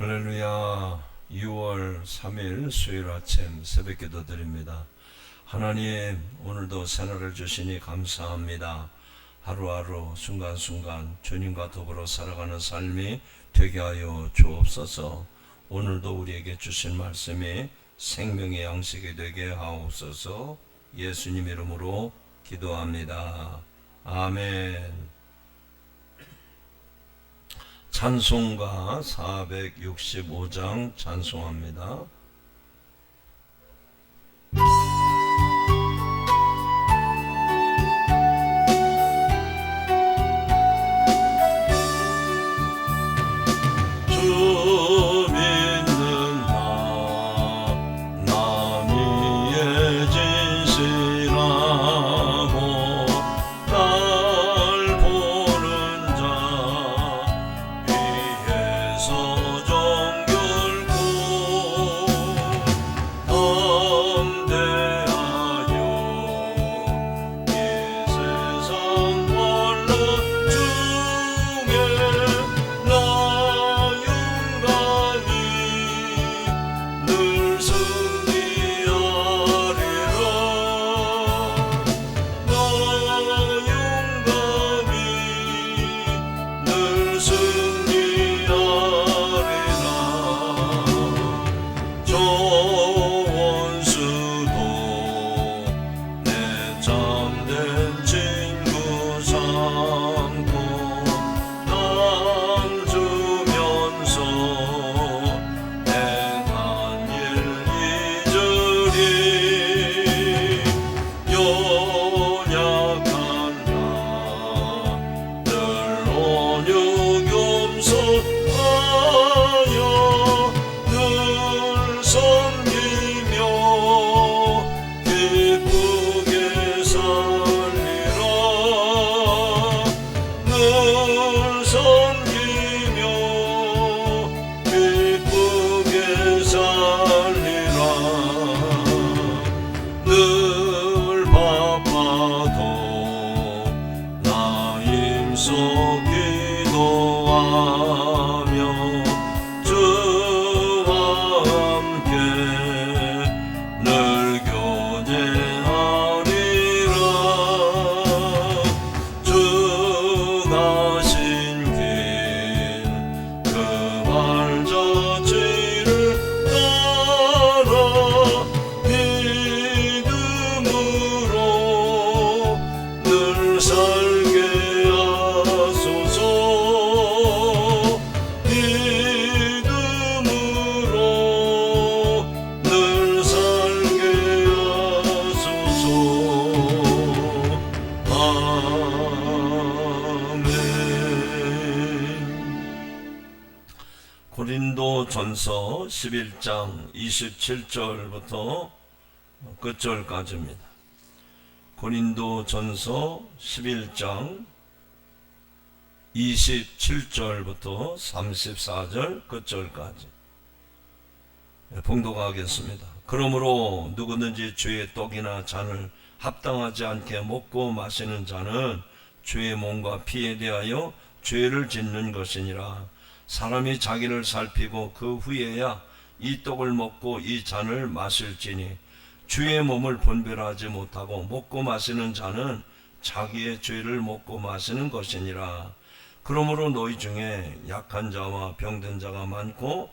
할렐루야. 6월 3일 수요일 아침 새벽기도 드립니다. 하나님, 오늘도 새날을 주시니 감사합니다. 하루하루 순간순간 주님과 더불어 살아가는 삶이 되게 하여 주옵소서. 오늘도 우리에게 주신 말씀이 생명의 양식이 되게 하옵소서. 예수님 이름으로 기도합니다. 아멘. 찬송가 465장 찬송합니다. 고린도전서 11장 27절부터 끝절까지입니다. 고린도전서 11장 27절부터 34절 끝절까지 봉독하겠습니다. 그러므로 누구든지 주의 떡이나 잔을 합당하지 않게 먹고 마시는 자는 주의 몸과 피에 대하여 죄를 짓는 것이니라. 사람이 자기를 살피고 그 후에야 이 떡을 먹고 이 잔을 마실지니 주의 몸을 분별하지 못하고 먹고 마시는 자는 자기의 죄를 먹고 마시는 것이니라. 그러므로 너희 중에 약한 자와 병든 자가 많고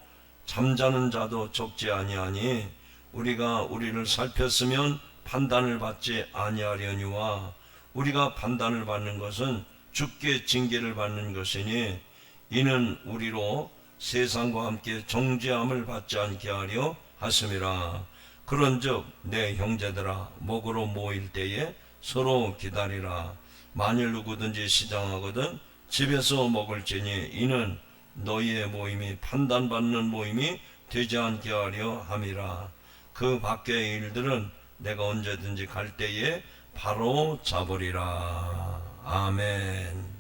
잠자는 자도 적지 아니하니 우리가 우리를 살폈으면 판단을 받지 아니하려니와 우리가 판단을 받는 것은 주께 징계를 받는 것이니 이는 우리로 세상과 함께 정죄함을 받지 않게 하려 하심이라. 그런즉 내 형제들아, 먹으러 모일 때에 서로 기다리라. 만일 누구든지 시장하거든 집에서 먹을지니 이는 너희의 모임이 판단받는 모임이 되지 않게 하려 함이라. 그 밖의 일들은 내가 언제든지 갈 때에 바로 잡으리라. 아멘.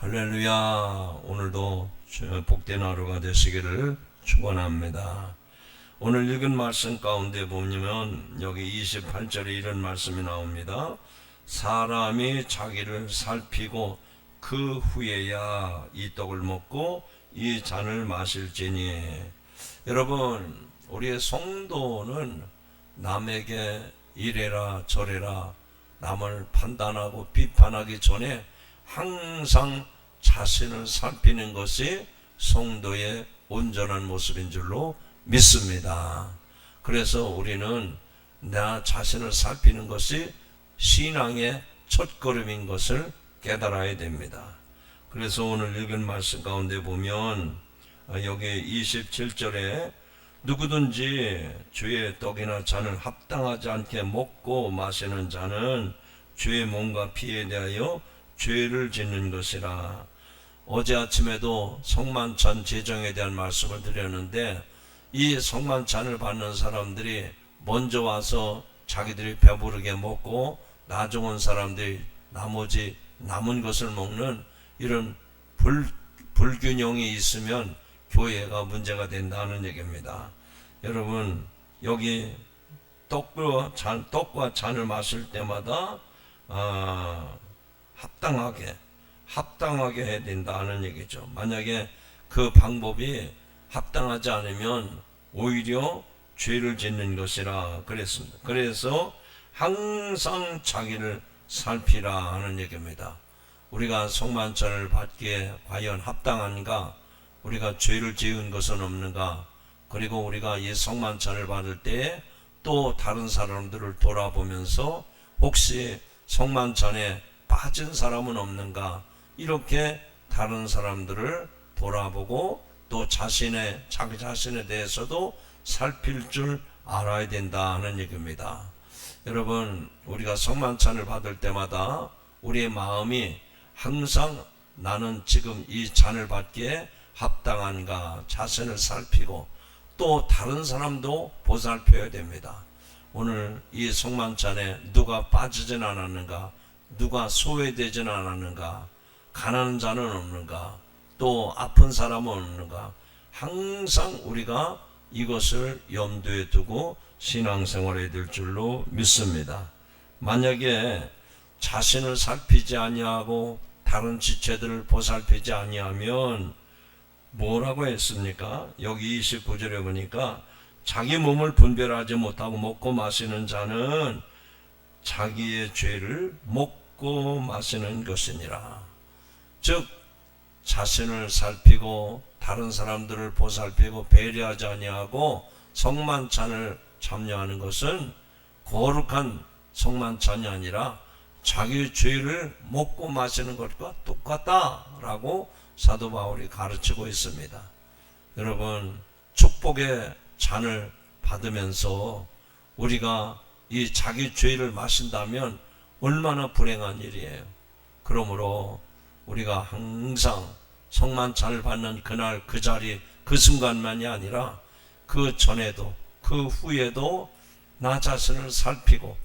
할렐루야. 오늘도 복된 하루가 되시기를 축원합니다. 오늘 읽은 말씀 가운데 보면 여기 28절에 이런 말씀이 나옵니다. 사람이 자기를 살피고 그 후에야 이 떡을 먹고 이 잔을 마실지니. 여러분, 우리의 성도는 남에게 이래라 저래라 남을 판단하고 비판하기 전에 항상 자신을 살피는 것이 성도의 온전한 모습인 줄로 믿습니다. 그래서 우리는 나 자신을 살피는 것이 신앙의 첫걸음인 것을 깨달아야 됩니다. 그래서 오늘 읽은 말씀 가운데 보면 여기 27절에 누구든지 주의 떡이나 잔을 합당하지 않게 먹고 마시는 자는 주의 몸과 피에 대하여 죄를 짓는 것이라. 어제 아침에도 성만찬 제정에 대한 말씀을 드렸는데, 이 성만찬을 받는 사람들이 먼저 와서 자기들이 배부르게 먹고 나중 온 사람들이 나머지 남은 것을 먹는 이런 불균형이 있으면 교회가 문제가 된다는 얘기입니다. 여러분, 여기 떡과 잔을 마실 때마다 합당하게 해야 된다는 얘기죠. 만약에 그 방법이 합당하지 않으면 오히려 죄를 짓는 것이라 그랬습니다. 그래서 항상 자기를 살피라 하는 얘기입니다. 우리가 성만찬을 받기에 과연 합당한가? 우리가 죄를 지은 것은 없는가? 그리고 우리가 이 성만찬을 받을 때 또 다른 사람들을 돌아보면서 혹시 성만찬에 빠진 사람은 없는가? 이렇게 다른 사람들을 돌아보고 또 자기 자신에 대해서도 살필 줄 알아야 된다는 얘기입니다. 여러분, 우리가 성만찬을 받을 때마다 우리의 마음이 항상 나는 지금 이 잔을 받기에 합당한가 자신을 살피고 또 다른 사람도 보살펴야 됩니다. 오늘 이 성만찬에 누가 빠지진 않았는가, 누가 소외되진 않았는가, 가난한 자는 없는가, 또 아픈 사람은 없는가. 항상 우리가 이것을 염두에 두고 신앙생활해야 될 줄로 믿습니다. 만약에 자신을 살피지 아니하고 다른 지체들을 보살피지 아니하면 뭐라고 했습니까? 여기 29절에 보니까 자기 몸을 분별하지 못하고 먹고 마시는 자는 자기의 죄를 먹고 마시는 것이니라. 즉 자신을 살피고 다른 사람들을 보살피고 배려하지 아니하고 성만찬을 참여하는 것은 거룩한 성만찬이 아니라 자기 죄를 먹고 마시는 것과 똑같다라고 사도 바울이 가르치고 있습니다. 여러분, 축복의 잔을 받으면서 우리가 이 자기 죄를 마신다면 얼마나 불행한 일이에요. 그러므로 우리가 항상 성만찬을 받는 그날 그 자리 그 순간만이 아니라 그 전에도 그 후에도 나 자신을 살피고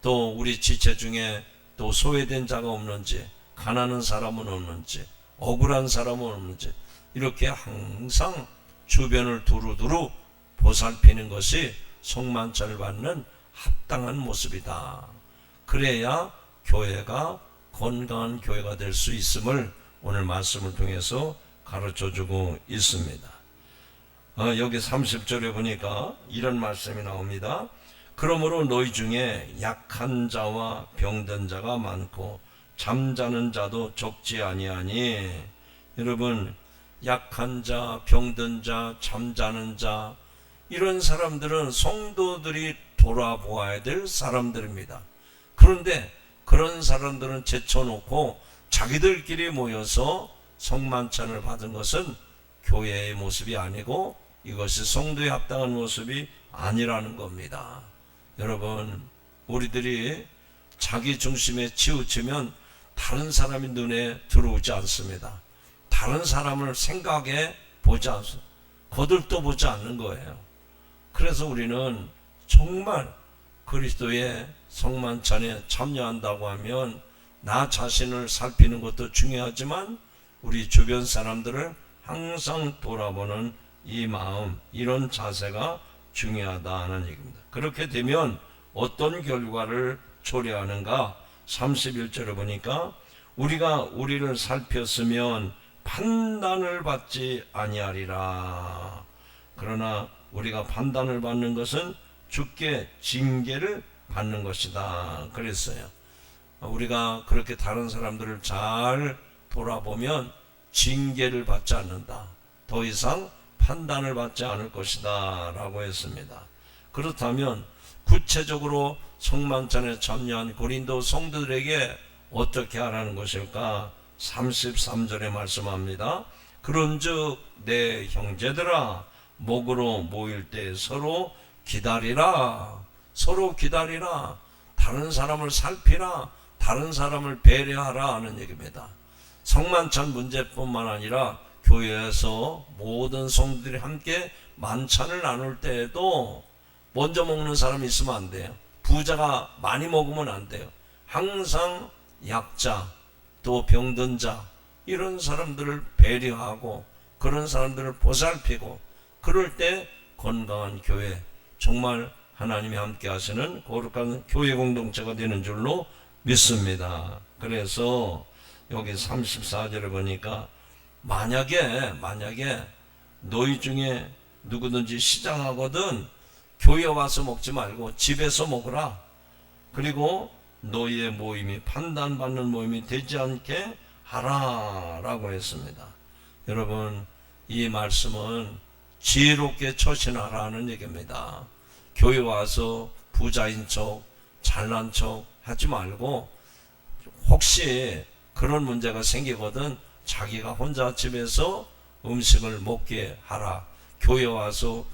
또 우리 지체 중에 또 소외된 자가 없는지, 가난한 사람은 없는지, 억울한 사람은 없는지 이렇게 항상 주변을 두루두루 보살피는 것이 성만찬을 받는 합당한 모습이다. 그래야 교회가 건강한 교회가 될 수 있음을 오늘 말씀을 통해서 가르쳐주고 있습니다. 여기 30절에 보니까 이런 말씀이 나옵니다. 그러므로 너희 중에 약한 자와 병든 자가 많고 잠자는 자도 적지 아니하니. 여러분, 약한 자, 병든 자, 잠자는 자, 이런 사람들은 성도들이 돌아보아야 될 사람들입니다. 그런데 그런 사람들은 제쳐놓고 자기들끼리 모여서 성만찬을 받은 것은 교회의 모습이 아니고 이것이 성도에 합당한 모습이 아니라는 겁니다. 여러분, 우리들이 자기 중심에 치우치면 다른 사람이 눈에 들어오지 않습니다. 다른 사람을 생각해 보지 않습니다. 거들떠 보지 않는 거예요. 그래서 우리는 정말 그리스도의 성만찬에 참여한다고 하면 나 자신을 살피는 것도 중요하지만 우리 주변 사람들을 항상 돌아보는 이 마음, 이런 자세가 중요하다는 얘기입니다. 그렇게 되면 어떤 결과를 초래하는가? 31절에 보니까 우리가 우리를 살폈으면 판단을 받지 아니하리라. 그러나 우리가 판단을 받는 것은 주께 징계를 받는 것이다 그랬어요. 우리가 그렇게 다른 사람들을 잘 돌아보면 징계를 받지 않는다. 더 이상 판단을 받지 않을 것이다 라고 했습니다. 그렇다면 구체적으로 성만찬에 참여한 고린도 성도들에게 어떻게 하라는 것일까? 33절에 말씀합니다. 그런즉 내 형제들아, 목으로 모일 때 서로 기다리라. 서로 기다리라. 다른 사람을 살피라. 다른 사람을 배려하라 하는 얘기입니다. 성만찬 문제뿐만 아니라 교회에서 모든 성도들이 함께 만찬을 나눌 때에도 먼저 먹는 사람이 있으면 안 돼요. 부자가 많이 먹으면 안 돼요. 항상 약자, 또 병든 자, 이런 사람들을 배려하고 그런 사람들을 보살피고, 그럴 때 건강한 교회, 정말 하나님이 함께 하시는 거룩한 교회 공동체가 되는 줄로 믿습니다. 그래서 여기 34절에 보니까 만약에 너희 중에 누구든지 시장하거든 교회 와서 먹지 말고 집에서 먹으라. 그리고 너희의 모임이 판단받는 모임이 되지 않게 하라라고 했습니다. 여러분, 이 말씀은 지혜롭게 처신하라는 얘기입니다. 교회 와서 부자인 척, 잘난 척 하지 말고, 혹시 그런 문제가 생기거든 자기가 혼자 집에서 음식을 먹게 하라. 교회 와서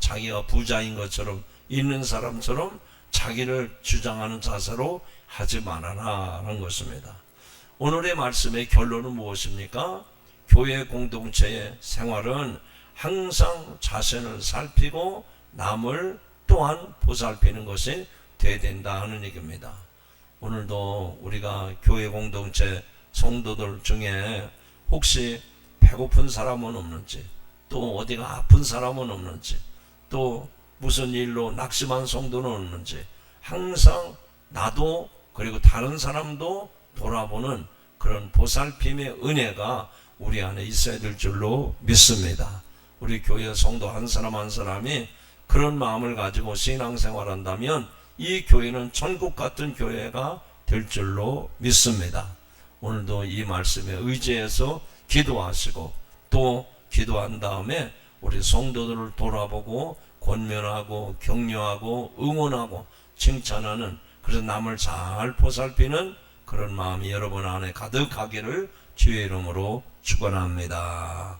자기가 부자인 것처럼, 있는 사람처럼 자기를 주장하는 자세로 하지 말아라는 것입니다. 오늘의 말씀의 결론은 무엇입니까? 교회 공동체의 생활은 항상 자신을 살피고 남을 또한 보살피는 것이 돼야 된다 하는 얘기입니다. 오늘도 우리가 교회 공동체 성도들 중에 혹시 배고픈 사람은 없는지, 또 어디가 아픈 사람은 없는지, 또 무슨 일로 낙심한 성도는 없는지, 항상 나도 그리고 다른 사람도 돌아보는 그런 보살핌의 은혜가 우리 안에 있어야 될 줄로 믿습니다. 우리 교회 성도 한 사람 한 사람이 그런 마음을 가지고 신앙생활한다면 이 교회는 천국 같은 교회가 될 줄로 믿습니다. 오늘도 이 말씀에 의지해서 기도하시고, 또 기도한 다음에 우리 성도들을 돌아보고 권면하고 격려하고 응원하고 칭찬하는, 그래서 남을 잘 보살피는 그런 마음이 여러분 안에 가득하기를 주의 이름으로 축원합니다.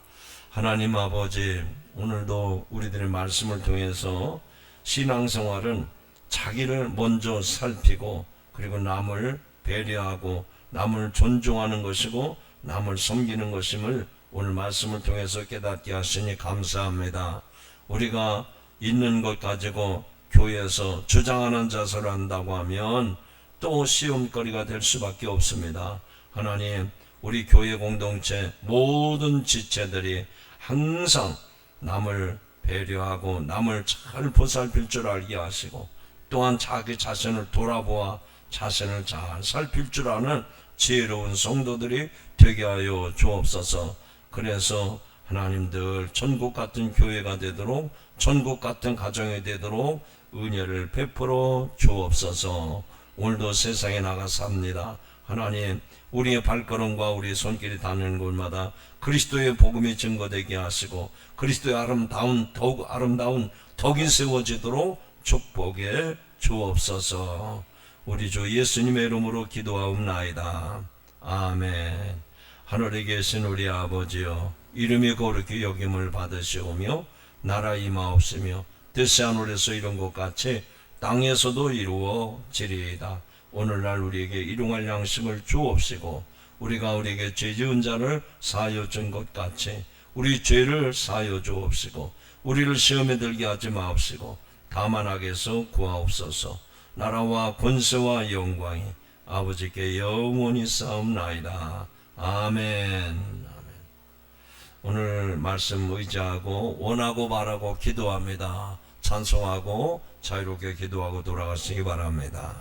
하나님 아버지, 오늘도 우리들의 말씀을 통해서 신앙생활은 자기를 먼저 살피고, 그리고 남을 배려하고 남을 존중하는 것이고 남을 섬기는 것임을 오늘 말씀을 통해서 깨닫게 하시니 감사합니다. 우리가 있는 것 가지고 교회에서 주장하는 자세를 한다고 하면 또 시험거리가 될 수밖에 없습니다. 하나님, 우리 교회 공동체 모든 지체들이 항상 남을 배려하고 남을 잘 보살필 줄 알게 하시고, 또한 자기 자신을 돌아보아 자신을 잘 살필 줄 아는 지혜로운 성도들이 되게 하여 주옵소서. 그래서 하나님들 천국 같은 교회가 되도록, 천국 같은 가정이 되도록 은혜를 베풀어 주옵소서. 오늘도 세상에 나가 삽니다. 하나님, 우리의 발걸음과 우리의 손길이 닿는 곳마다 그리스도의 복음이 증거되게 하시고 그리스도의 더욱 아름다운 덕이 세워지도록 축복해 주옵소서. 우리 주 예수님의 이름으로 기도하옵나이다. 아멘. 하늘에 계신 우리 아버지여, 이름이 거룩히 여김을 받으시오며 나라 임하옵시며 뜻이 하늘에서 이룬 것 같이 땅에서도 이루어지리이다. 오늘날 우리에게 일용할 양식을 주옵시고 우리가 우리에게 죄 지은 자를 사하여 준 것 같이 우리 죄를 사하여 주옵시고 우리를 시험에 들게 하지 마옵시고 다만 악에서 구하옵소서. 나라와 권세와 영광이 아버지께 영원히 쌓옵나이다. 아멘. 오늘 말씀 의지하고 원하고 바라고 기도합니다. 찬송하고 자유롭게 기도하고 돌아가시기 바랍니다.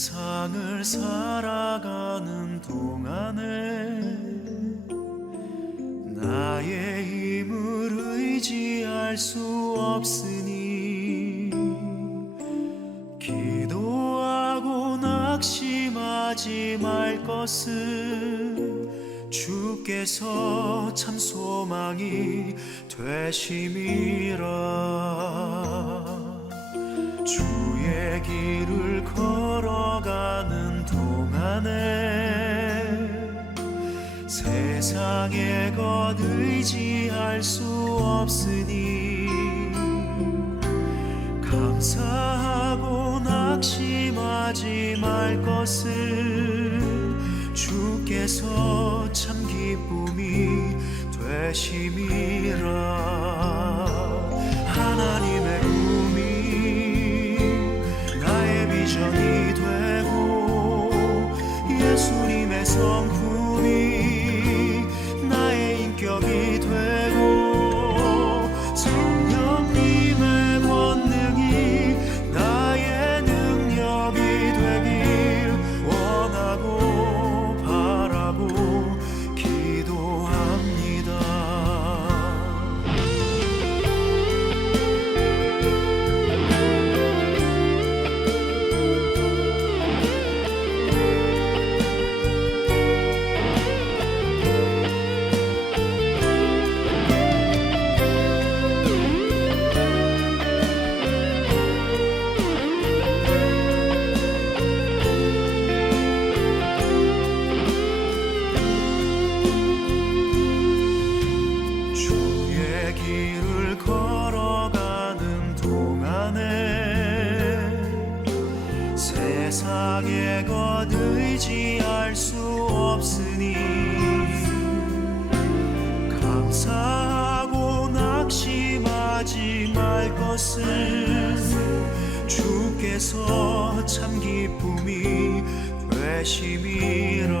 세상을 살아가는 동안에 나의 힘을 의지할 수 없으니 기도하고 낙심하지 말 것은 주께서 참 소망이 되심이라. 주의 길을 걸어가는 동안에 세상의 것 의지할 수 없으니 감사하고 낙심하지 말 것은 주께서 참 기쁨이 되심이라. 하나님의 꿈이 나의 비전이 되고 예수님의 성품이 나의 인격이 되고 성령님의 권능이 나의 능력이 되길 원하고 바라고 기도합니다. 주의 길을 걸어가는 동안에 세상의 것 의지할 수 없으니 감사하고 낙심하지 말 것은 주께서 참 기쁨이 되심이라.